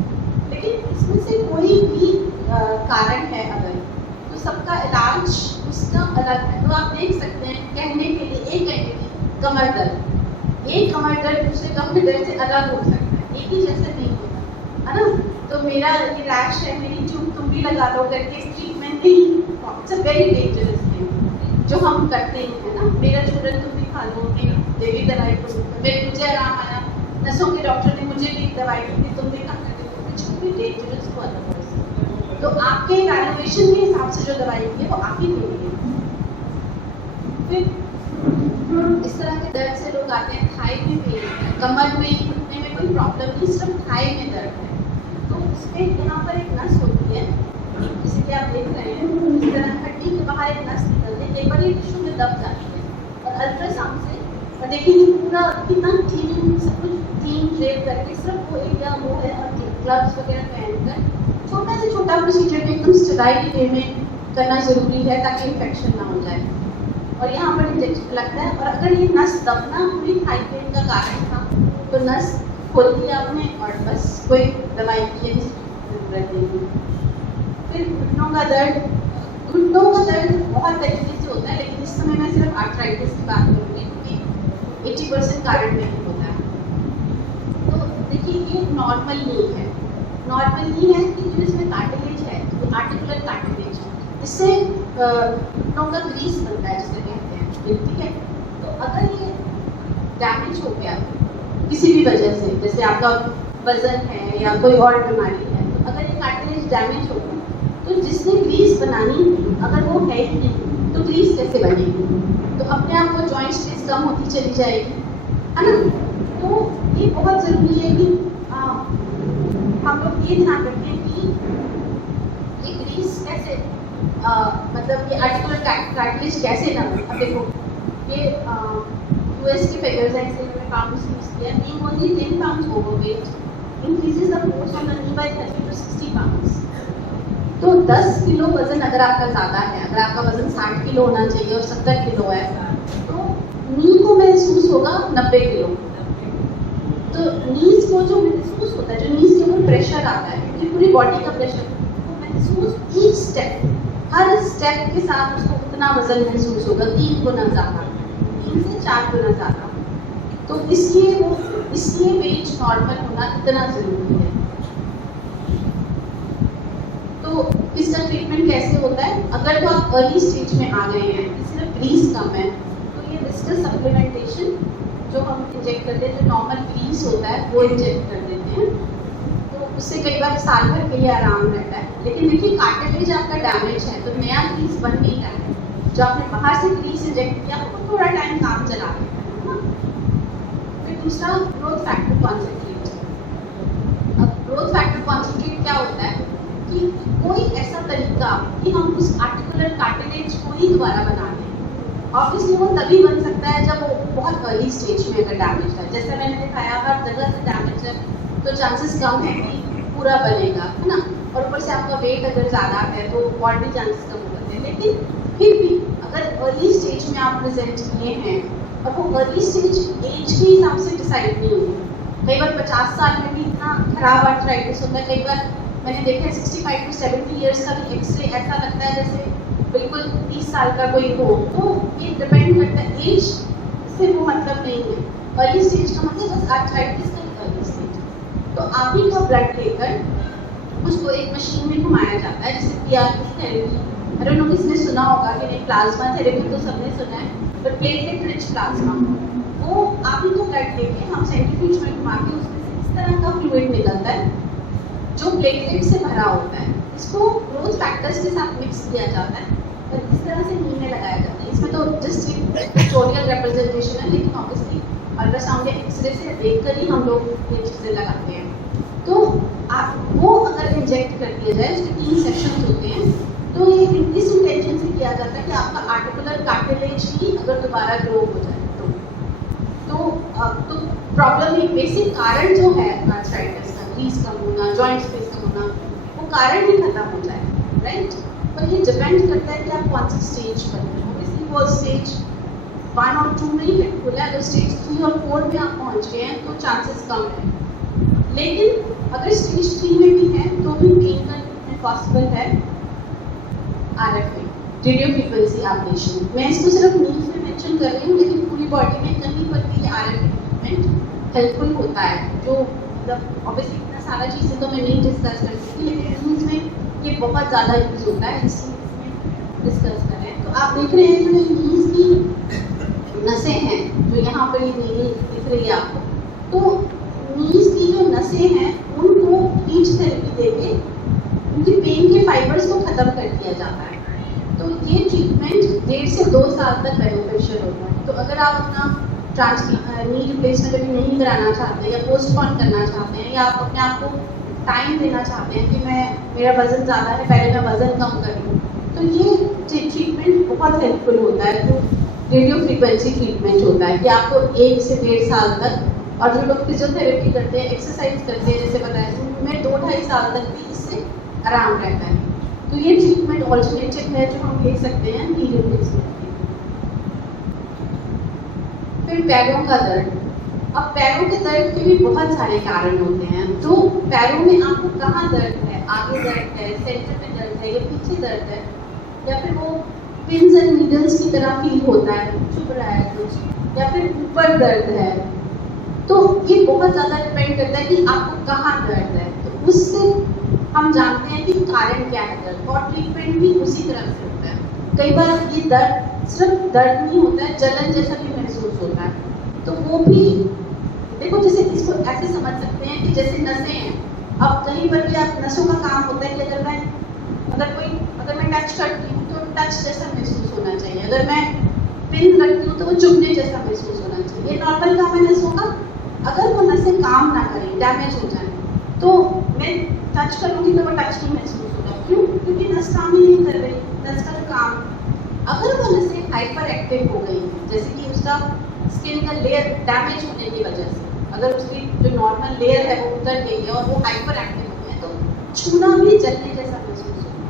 लेकिन इसमें से कोई भी कारण है अगर, तो सबका इलाज उसका अलग है। तो आप देख सकते हैं, कहने के लिए एक एंटिटी कमर दर्द, एक कमर दर्द दूसरे कमर दर्द से अलग हो सकता है, एक ही जैसे नहीं होता है ना। तो मेरा ये रैश है, मेरी ट्यूब तुम भी लगा दो करके ट्रीटमेंट नहीं, it's a very dangerous thing जो हम करते हैं ना। मेरा चूरन तुम भी खा लो, देवी दवाई मुझे आराम आया, नसों के डॉक्टर ने मुझे भी दवाई दी थी, तुम भी खा कर देखो, कुछ भी डेंजरस को अलग। तो आपके वैल्यूएशन के हिसाब से जो दवाई दी है वो आप ही देंगे। फिर इस तरह के दर्द से लोग आते हैं, थाई में पेन है, कमर में, घुटने में कोई प्रॉब्लम नहीं, सिर्फ थाई में दर्द है। तो उसमें यहाँ पर एक नस होती है, जैसे कि आप देख रहे हैं, इस तरह हड्डी के बाहर एक नस निकलती है, कई बार ये टिश्यू में दब जाती है, और अल्ट्रासाउंड से और देखेंगे पूरा कितना क्लीन, सब कुछ क्लीन ड्रेप करके सिर्फ वो एरिया वो है, और ग्लव्स वगैरह पहनकर छोटा से छोटा प्रोसीजर भी एकदम स्टेराइल वे में करना ज़रूरी है ताकि इन्फेक्शन ना हो जाए। और यहाँ पर इंजेक्शन लगता है, और अगर ये नस दबना पूरी थाई पेन का कारण था तो नस खोल दिया आपने और बस कोई दवाई की जरूरत नहीं। फिर घुटनों का दर्द बहुत तरीके से होता है, लेकिन इस समय मैं सिर्फ आर्थराइटिस की बात करूँगी क्योंकि 80% कारण नहीं होता है। तो देखिए ये नॉर्मल नी है, कि जो इसमें कार्टिलेज है, तो आर्टिकुलर कार्टिलेज है, इससे घुटनों का ग्रीस बनता है जिसे कहते हैं, ठीक है। तो अगर ये डैमेज हो गया किसी भी वजह से, जैसे आपका वजन है या कोई और बीमारी है, तो अगर ये कार्टिलेज डैमेज हो गया तो जिसने ग्रीस बनानी थी अगर वो है ही नहीं तो ग्रीस कैसे बनेगी? तो अपने आप वो जॉइंट स्पेस कम होती चली जाएगी, है ना। तो ये बहुत ज़रूरी है कि हम लोग ये ध्यान रखें कि ये ग्रीस कैसे मतलब ये आर्टिकुलर कार्टिलेज कैसे ना बने। अब देखो ये यूएस के फिगर्स हैं, इसलिए मैंने पाउंड्स यूज किया। Being only 10 pounds overweight increases the force on the knee by 30 to 60 pounds। तो 10 किलो वजन अगर आपका ज़्यादा है, अगर आपका वजन 60 किलो होना चाहिए और 70 किलो है, तो नी को महसूस होगा 90 किलो। तो नीज को जो महसूस होता है, जो नीज के ऊपर प्रेशर आता है, क्योंकि पूरी बॉडी का प्रेशर, वो महसूस ईच स्टेप, हर स्टेप के साथ उसको उतना वजन महसूस होगा, 3 गुना ज़्यादा, 3 से 4 गुना ज़्यादा। तो इसलिए वेट नॉर्मल होना इतना ज़रूरी है। तो इसका ट्रीटमेंट कैसे होता है? अगर तो आप अर्ली स्टेज में आ गए हैं, सिर्फ ग्रीस कम है, तो ये विस्कस सप्लीमेंटेशन जो हम इंजेक्ट करते हैं, जो नॉर्मल ग्रीस होता है वो इंजेक्ट कर देते हैं। तो उससे कई बार साल भर के लिए आराम रहता है। लेकिन देखिए कार्टिलेज आपका डैमेज है तो नया ग्रीस बन नहीं रहा है। जो आपने बाहर से ग्रीस इंजेक्ट किया वो थोड़ा टाइम काम चला गया। फिर दूसरा ग्रोथ फैक्टर कॉन्सेंट्रेट। अब ग्रोथ फैक्टर कॉन्सेंट्रेट क्या होता है कि कोई ऐसा तरीका कि हम उस आर्टिकुलर कार्टिलेज को ही दोबारा बना दें। ऑब्वियसली वो तभी बन सकता है जब वो बहुत अर्ली स्टेज में अगर डैमेज है। जैसे मैंने दिखाया हर जगह से डैमेज है तो चांसेस कम है कि पूरा बनेगा, है ना। और ऊपर से आपका वेट अगर ज़्यादा है तो और भी चांसेस कम हो जाते हैं। लेकिन फिर भी अगर अर्ली स्टेज में आप प्रेजेंट किए हैं और वो अर्ली स्टेज एज के हिसाब से डिसाइड नहीं होती। कई बार 50 साल में भी इतना खराब आर्थराइटिस होता है, कई बार मैंने देखा है 65 to 70 ईयर्स का भी एक्सरे ऐसा लगता है जैसे बिल्कुल 30 साल का कोई हो। तो ये डिपेंड करता है, एज से वो मतलब नहीं है। अर्ली स्टेज का मतलब बस आर्थराइटिस का अर्ली स्टेज। तो आप ही का ब्लड लेकर उसको एक मशीन में घुमाया जाता है, जैसे PRP थेरेपी। अरे लोग इसने सुना होगा कि नहीं, प्लाज्मा थेरेपी तो सबने सुना है, पर प्लेटलेट रिच प्लाज्मा, वो आप ही को ब्लड लेके हम सेंट्रीफ्यूज में घुमा के उसमें से इस तरह का फ्लूइड निकलता है जो प्लेटलेट से भरा होता है। इसको ग्रोथ फैक्टर्स के साथ मिक्स किया जाता है और इस तरह से नी में लगाया जाता है। इसमें तो जस्ट एक पिक्टोरियल रिप्रेजेंटेशन है, लेकिन ऑब्वियसली अल्ट्रासाउंड या एक्सरे से देखकर ही हम लोग ये चीज़ें लगाते हैं। तो आप वो अगर इंजेक्ट कर दिया जाए, उसके 3 सेक्शंस होते हैं, तो ये इस इंटेंशन से किया जाता है कि आपका आर्टिकुलर कार्टिलेज ही अगर दोबारा ग्रो हो जाए तो प्रॉब्लम ही बेसिक कारण जो है आर्थराइटिस का, ग्रीस कम होना, जॉइंट स्पेस कम होना, वो कारण ही खत्म हो जाए, राइट। और ये डिपेंड करता है कि आप कौन सी स्टेज पर हैं। ऑब्वियसली वो स्टेज 1 और 2 में ही हिट है, अगर स्टेज 3 और 4 में आप पहुंच गए हैं तो चांसेस कम है। लेकिन अगर स्टेज 3 में भी है तो भी पेन का ट्रीटमेंट पॉसिबल है RFA, रेडियो फ्रीक्वेंसी एब्लेशन। मैं इसको सिर्फ नीज में मेंशन कर रही हूँ, लेकिन पूरी बॉडी में कहीं पर भी ये RFA ट्रीटमेंट हेल्पफुल होता है। जो मतलब ऑब्वियसली इतना सारा चीज़ें तो मैं नहीं डिस्कस कर सकती, लेकिन नीज में ये बहुत ज़्यादा यूज होता है, इसमें डिस्कस करें। तो आप देख रहे हैं जो नीज की नसें हैं, जो यहाँ पर ये नीली दिख रही है आपको, तो नीज की जो नसें हैं उनको हीट थेरेपी देके उनकी पेन के फाइबर्स को खत्म कर दिया जाता है। तो ये ट्रीटमेंट 1.5 से 2 साल तक बेनिफिशियल एनेस्थीसिया होता है। तो अगर आप अपना नी रिप्लेसमेंट अभी नहीं कराना चाहते या पोस्टपोन करना चाहते हैं, या आप अपने आप को टाइम देना चाहते हैं कि मेरा वज़न ज़्यादा है, पहले मैं वज़न कम कर लूँ, तो ये ट्रीटमेंट बहुत हेल्पफुल होता है। तो रेडियो फ्रीक्वेंसी ट्रीटमेंट होता है कि आपको 1 से 1.5 साल तक, और जो लोग फिजियोथेरेपी करते हैं, एक्सरसाइज करते हैं, जैसे बताया, तो उनमें 2-2.5 साल तक भी इससे आराम रहता है। तो ये ट्रीटमेंट ऑल्टरनेटिव है जो हम ले सकते हैं नी रिप्लेसमेंट के। फिर पैरों का दर्द। अब पैरों के दर्द के भी बहुत सारे कारण होते हैं। तो पैरों में आपको कहाँ दर्द है, आगे दर्द है, सेंटर में दर्द है, या पीछे दर्द है, या फिर वो पिन्स एंड नीडल्स की तरह फील होता है, चुभ रहा है कुछ, या फिर ऊपर दर्द है, तो ये बहुत ज़्यादा डिपेंड करता है कि आपको कहाँ दर्द है। तो उससे हम जानते हैं कि कारण क्या है दर्द, और ट्रीटमेंट भी उसी तरह से होता है। कई बार ये दर्द सिर्फ दर्द नहीं होता है, जलन जैसा भी महसूस होता है। तो वो भी देखो, जैसे इसको ऐसे समझ सकते हैं कि जैसे नसें हैं। अब कहीं पर भी आप नसों का काम होता है कि अगर मैं टच करती हूँ तो टच जैसा महसूस होना चाहिए, अगर मैं पिन रखती हूँ तो वो चुभने जैसा महसूस होना चाहिए। ये नॉर्मल काम है नसों का। अगर वो नसें काम ना करें, डैमेज हो जाए, तो मैं टच करूँगी तो वो टच नहीं महसूस होगा। क्यों? क्योंकि नस काम ही नहीं कर रही, नस का काम। अगर वो नसें हाइपर एक्टिव हो गई, जैसे कि उसका स्किन का लेयर डैमेज होने की वजह से, अगर उसकी जो नॉर्मल लेयर है वो उतर गई है और वो हाइपर एक्टिव हो गई, तो छूना भी जलने जैसा महसूस होगा।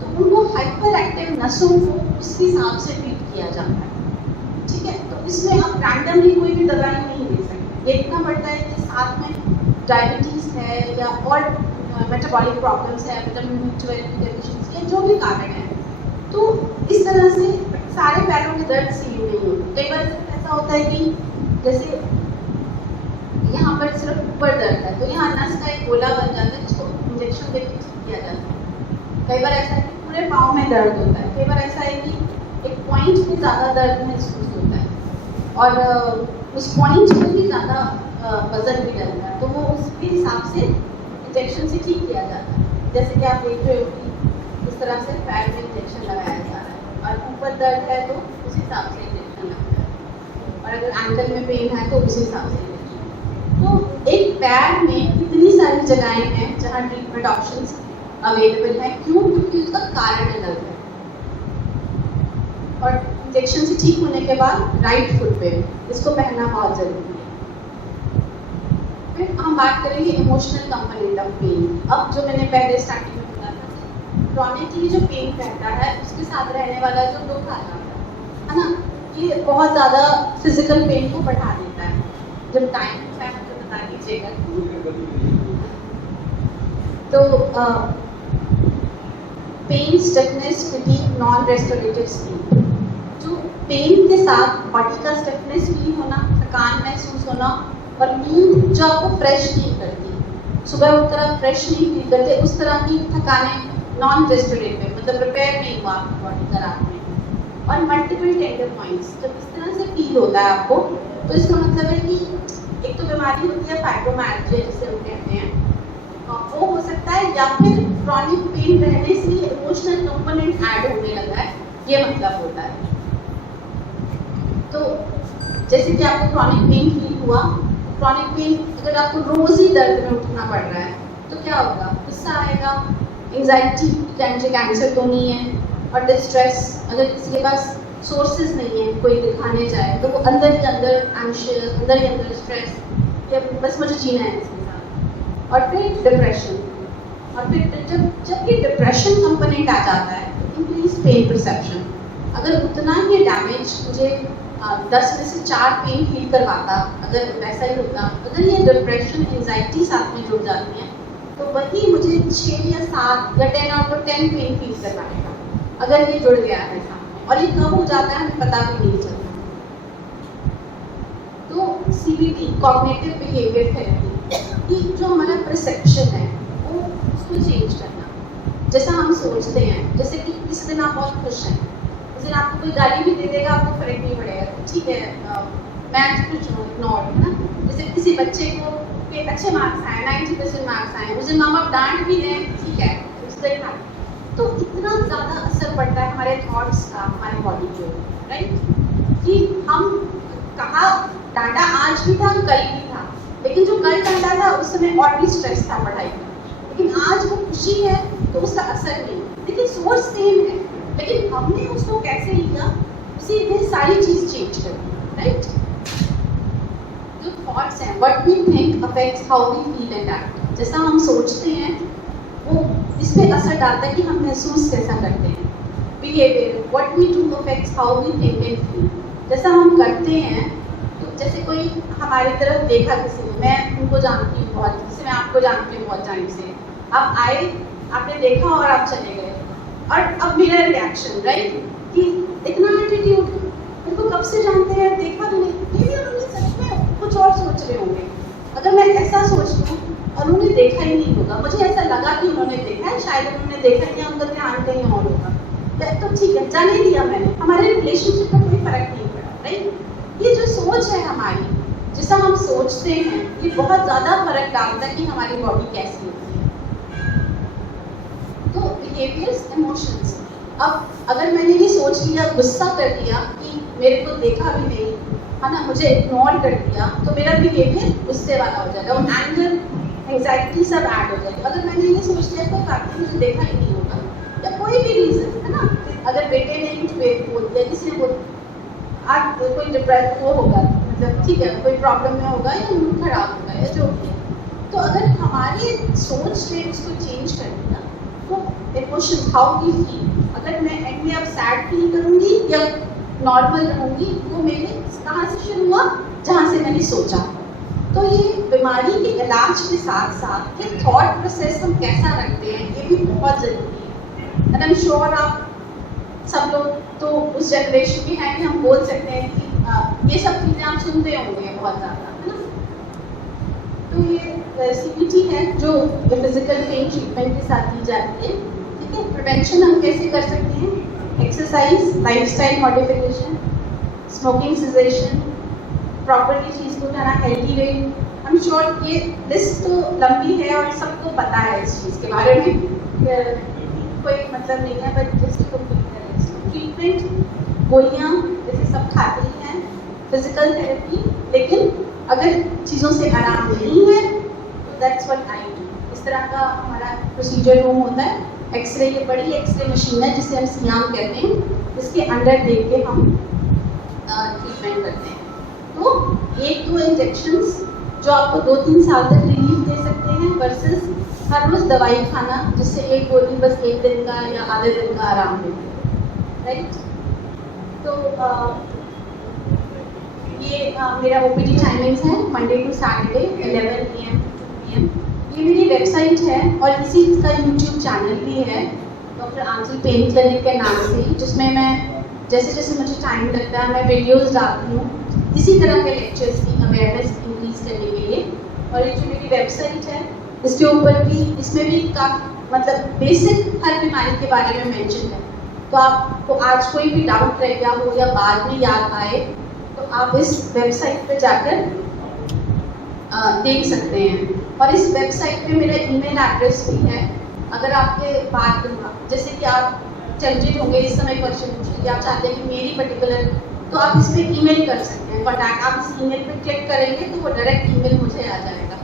तो उनको हाइपर एक्टिव नसों को उसके हिसाब से ट्रीट किया जाता है। ठीक है, तो इसमें आप रैंडमली कोई भी दवाई नहीं दे सकते। देखना पड़ता है कि साथ में डायबिटीज़ है या और मेटाबॉलिक प्रॉब्लम्स है, विटामिन B12 की डेफिशिएंसी है, जो भी कारण है। तो इस तरह से सारे पैरों के दर्द सेम नहीं होते। कई बार ऐसा होता है कि जैसे यहाँ पर सिर्फ ऊपर दर्द है, तो यहाँ नस का एक गोला बन जाता है जिसको इंजेक्शन देकर ठीक किया जाता है। कई बार ऐसा है कि पूरे पाँव में दर्द होता है। कई बार ऐसा है कि एक पॉइंट में ज़्यादा दर्द महसूस होता है, और उस पॉइंट में भी ज़्यादा वजन भी डलता है, तो वो उसके हिसाब से इंजेक्शन से ठीक किया जाता है। जैसे कि आप देख रहे हो कि इस तरह से पैर में इंजेक्शन लगाया जा रहा है, और ऊपर दर्द है तो उस हिसाब से इंजेक्शन लगता है, और अगर एंकल में पेन है तो उस हिसाब से इंजेक्शन। तो एक पैर में इतनी सारी जगहें हैं जहाँ ट्रीटमेंट ऑप्शंस अवेलेबल हैं। क्यों? क्योंकि उसका कारण अलग है। और इंजेक्शन से ठीक होने के बाद राइट फुट पे इसको पहनना बहुत ज़रूरी है। फिर हम बात करेंगे इमोशनल कंपोनेंट ऑफ पेन। अब जो मैंने पहले स्टार्टिंग में बोला था, क्रॉनिकली जो पेन रहता है उसके साथ रहने वाला जो दुख आ जाता है ना, ये बहुत ज़्यादा फिजिकल पेन को बढ़ा देता है। जब टाइम है तो बता दीजिएगा। तो pain, stiffness, fatigue, non restorative sleep. जो पेन के साथ बॉडी का स्टिफनेस फील होना, थकान महसूस होना, और नींद जो आपको फ्रेश नहीं करती, सुबह उठ कर आप फ्रेश नहीं फील करते, उस तरह की थकानें नॉन रेस्टोरेटिव, मतलब रिपेयर नहीं हुआ आपकी बॉडी का रात में। और मल्टीपल टेंडर पॉइंट्स, जब इस तरह से फील होता है आपको, तो इसका मतलब है कि एक तो बीमारी होती है फाइब्रोमाइल्जिया जिसे हम कहते हैं, वो हो सकता है, या फिर क्रॉनिक पेन रहने से इमोशनल कंपोनेंट ऐड होने लगा है, ये मतलब होता है। तो जैसे कि आपको क्रॉनिक पेन फील हुआ, क्रॉनिक पेन अगर आपको रोज ही दर्द में उठना पड़ रहा है तो क्या होगा? गुस्सा आएगा, एंजाइटी, कैंसर तो नहीं है, और डिस्ट्रेस। अगर किसी के पास सोर्सेज नहीं है, कोई दिखाने जाए, तो वो अंदर ही अंदर एंशियस, अंदर ही अंदर स्ट्रेस, या बस मुझे जीना है इसके साथ। और फिर डिप्रेशन, और फिर जब ये डिप्रेशन कंपोनेंट आ जाता है तो इंक्रीज पेन परसेप्शन। अगर उतना ही डैमेज मुझे 10 में से 4 पेन फील करवाता, अगर वैसा ही होता, अगर ये डिप्रेशन, एंजाइटी साथ में जुड़ जाती है, तो वही मुझे 6 या 7 या 10 आउट ऑफ 10 पेन फील करवाएगा, अगर ये जुड़ गया है साथ में। और ये कब हो जाता है हमें पता भी नहीं चलता। तो CBT, कॉग्निटिव बिहेवियर थेरेपी, कि जो हमारा परसेप्शन है वो उसको चेंज करना। जैसा हम सोचते हैं, जैसे कि किसी दिन आप बहुत खुश हैं, उस दिन आपको कोई गाली भी दे देगा, आपको फर्क नहीं पड़ेगा, ठीक है, मैं आज कुछ इग्नोर, है ना। जैसे किसी बच्चे को के अच्छे मार्क्स आए, 90% मार्क्स आए, उस दिन माँ बाप डांट भी दें, ठीक है, उससे खा। तो इतना ज़्यादा असर पड़ता है हमारे थॉट्स का हमारे बॉडी के ऊपर, राइट। डांटा आज भी था, कल भी था, लेकिन जो कल डांटा था उस समय और भी स्ट्रेस था पढ़ाई का, लेकिन आज वो खुशी है तो उसका असर नहीं, लेकिन सोच सेम है, लेकिन हमने उसको कैसे लिया, उसी में सारी चीज चेंज कर दी, राइट। जो थॉट्स हैं, what we think affects how we feel and act. जैसा हम सोचते हैं वो इस पे असर डालता है कि हम महसूस कैसा करते हैं। Behaviour, what we do affects how we think and feel. जैसा हम करते हैं, तो जैसे कोई हमारी तरफ देखा किसी ने, मैं उनको जानती हूँ बहुत, जैसे मैं आपको जानती हूँ बहुत टाइम से, आप आए, आपने देखा और आप चले गए, और अब मेरा रिएक्शन, राइट, कि इतना एटीट्यूड, उनको कब से जानते हैं, देखा भी नहीं, ये उन्होंने सच में कुछ और सोच रहे होंगे। अगर मैं ऐसा सोचती हूँ और उन्होंने देखा ही नहीं होगा, मुझे ऐसा लगा कि उन्होंने देखा है, शायद उन्होंने देखा है या उनका ध्यान कहीं और होगा, तो ठीक है, जाने दिया मैंने, हमारे रिलेशनशिप में कोई फर्क नहीं पड़ा, राइट। ये जो सोच है हमारी, जैसा हम सोचते हैं, ये बहुत ज़्यादा फर्क डालता है कि हमारी बॉडी कैसी होती है। तो बिहेवियर्स, इमोशंस। अब अगर मैंने ये सोच लिया, गुस्सा कर लिया कि मेरे को देखा भी नहीं, है ना, मुझे इग्नोर कर दिया, तो मेरा बिहेवियर गुस्से वाला हो जाएगा, और एंगर, एंग्जाइटी सब ऐड हो जाएगी। अगर मैंने ये सोच लिया कोई बात नहीं, मुझे देखा ही नहीं होगा, या कोई भी रीज़न, है ना, अगर बेटे ने कुछ बोल दिया, किसी ने बोल, आज कोई डिप्रेस वो होगा, मतलब ठीक है, कोई प्रॉब्लम में होगा या मूड खराब होगा या जो भी, तो अगर हमारी सोच से उसको चेंज कर दिया, तो इमोशन, हाउ वी फील, अगर मैं एंड में अब सैड फील करूँगी या नॉर्मल रहूँगी, वो मेरे कहाँ से शुरू हुआ, जहाँ से मैंने सोचा। तो ये बीमारी के इलाज के साथ साथ ये थॉट प्रोसेस हम कैसा रखते हैं, ये भी बहुत ज़रूरी है। एंड आई एम श्योर आप सब लोग तो उस जनरेशन के हैं कि हम बोल सकते हैं कि ये सब चीज़ें आप सुनते होंगे बहुत ज़्यादा, है ना। तो ये CBT है जो फिजिकल पेन ट्रीटमेंट के साथ दी जाती है, ठीक है। प्रिवेंशन हम कैसे कर सकते हैं, exercise, lifestyle modification, smoking cessation, properly चीज़ को खाना, healthy weight. I am sure ये लिस्ट तो लंबी है और सबको पता है इस चीज़ के बारे में, कोई मतलब नहीं है, बट जस्ट कंप्लीट करें। ट्रीटमेंट, गोलियाँ जैसे सब खाते ही हैं, फिजिकल थेरेपी, लेकिन अगर चीज़ों से आराम नहीं है तो दैट्स व्हाट आई डू। इस तरह का हमारा प्रोसीजर रूम होता है, एक्सरे, ये बड़ी एक्सरे मशीन है जिसे हम सियाम कहते हैं, इसके अंदर देख के हम ट्रीटमेंट करते हैं। तो 1-2 इंजेक्शंस जो आपको 2-3 साल तक रिलीफ दे सकते हैं, वर्सेस हर रोज़ दवाई खाना जिससे एक गोली बस 1 दिन का या आधे दिन का आराम देती है, राइट। तो ये मेरा OPD टाइमिंग्स है, Monday to Saturday 11 AM to 2 PM। ये मेरी वेबसाइट है और इसी का यूट्यूब चैनल भी है, डॉक्टर आंचल पेन क्लिनिक के नाम से, जिसमें मैं जैसे जैसे मुझे टाइम लगता है मैं वीडियोज़ डालती हूँ इसी तरह के लेक्चर्स की अवेयरनेस इंक्रीज़ करने के लिए। और ये जो मेरी वेबसाइट है, इसके ऊपर भी, इसमें भी मतलब बेसिक हर बीमारी के बारे में मेंशन है, तो आपको आज कोई भी डाउट रह गया हो या बाद में याद आए तो आप इस वेबसाइट पे जाकर देख सकते हैं। और इस वेबसाइट पे मेरा ईमेल एड्रेस भी है, अगर आपके बात, जैसे कि आप टेम्पटेड होंगे इस समय क्वेश्चन पूछने, आप चाहते हैं कि मेरी पर्टिकुलर, तो आप इस पर ईमेल कर सकते हैं, कॉन्टैक्ट, आप इस ईमेल पे क्लिक करेंगे तो वो डायरेक्ट ईमेल मुझे आ जाएगा,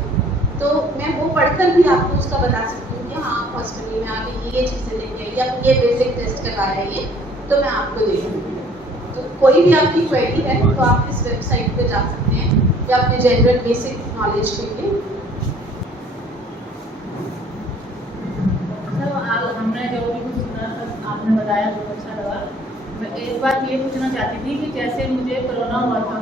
तो मैं वो पढ़कर भी आपको उसका बता सकती हूँ कि हाँ आप हॉस्पिटल में आके ये चीज़ें लेके या ये बेसिक टेस्ट करवाया है, ये तो मैं आपको दे दूँगी। तो कोई भी आपकी क्वेरी है तो आप इस वेबसाइट पे जा सकते हैं या अपने जनरल बेसिक नॉलेज के लिए। हमने जो भी कुछ सुना था, आपने बताया, बहुत अच्छा लगा। मैं एक बात ये पूछना चाहती थी कि जैसे मुझे कोरोना हुआ था,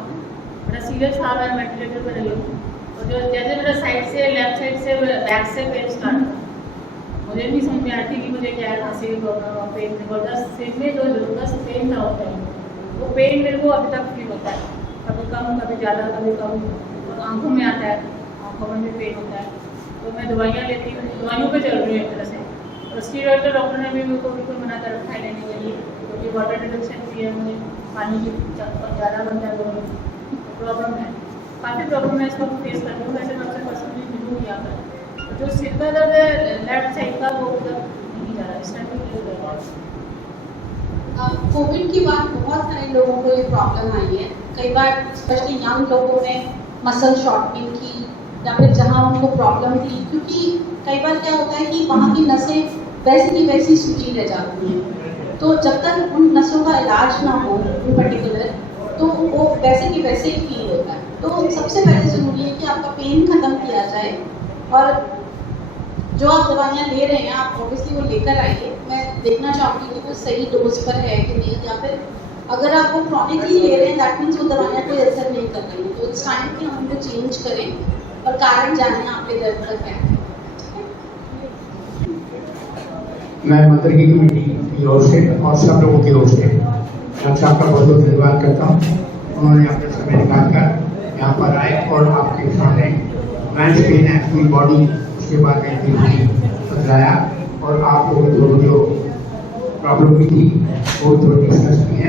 बड़ा सीरियस था, मैं वेंटिलेटर पर रही हूँ, और जो जैसे मेरा साइड से, लेफ्ट साइड से, बैक से पेन स्टार्ट था, मुझे भी समझ में आई थी कि मुझे क्या है, खांसी प्रॉब्लम, पेन जबरदस्त, सिर में जो जबरदस्त पेन था होता है, वो पेन मेरे को अभी तक फील होता है, कभी कम कभी ज़्यादा कभी कम, और आँखों में आता है, आँखों में भी पेन होता है। तो मैं दवाइयाँ लेती हूँ, दवाइयों पर चल रही हूँ एक तरह से। और स्टीरॉइड तो डॉक्टर ने भी मेरे को बिल्कुल मना कर रखा है लेने के लिए, क्योंकि वाटर रिडक्शन भी है, मुझे पानी की ज़्यादा बनता है, तो प्रॉब्लम है, काफ़ी प्रॉब्लम है, इस वक्त फेस कर रही हूँ। वैसे मैं आपसे पर्सनली मिलूँ यहाँ पर, जो सिर का दर्द है लेफ्ट साइड का, वो उधर नहीं जा रहा है, इस टाइम भी कोविड के बाद बहुत सारे लोगों को ये प्रॉब्लम आई है। कई बार स्पेशली यंग लोगों में मसल शॉर्टनिंग की या फिर जहाँ उनको प्रॉब्लम थी, क्योंकि कई बार क्या होता है कि वहाँ की नसें वैसी की वैसी सूजी रह जाती हैं। तो जब तक उन नसों का इलाज ना हो इन पर्टिकुलर, तो वो वैसे की वैसे ही फील होता है। तो सबसे पहले ज़रूरी है कि आपका पेन ख़त्म किया जाए, और जो आप दवाइयाँ ले रहे हैं आप ऑब्वियसली वो लेकर आइए। मैं देखना चाहूँगी कि वो सही डोज पर है कि नहीं, या फिर अगर आप वो क्रॉनिकली ले रहे हैं दैट मीन्स वो दवाइयाँ कोई असर नहीं कर रही हैं। तो इट्स टाइम कि हम उनको चेंज करें और कारण जानें आपके दर्द का क्या है। मैं मदर की कमेटी की ओर से और सब लोगों की ओर से डॉक्टर साहब का बहुत बहुत धन्यवाद करता हूँ। उन्होंने अपने समय निकाल कर यहाँ पर आए और आपके सामने मैंस पेन है फुल बॉडी, उसके बाद एक्टिविटी बताया और आप लोगों को जो प्रॉब्लम भी थी वो थोड़ी डिस्कस की है।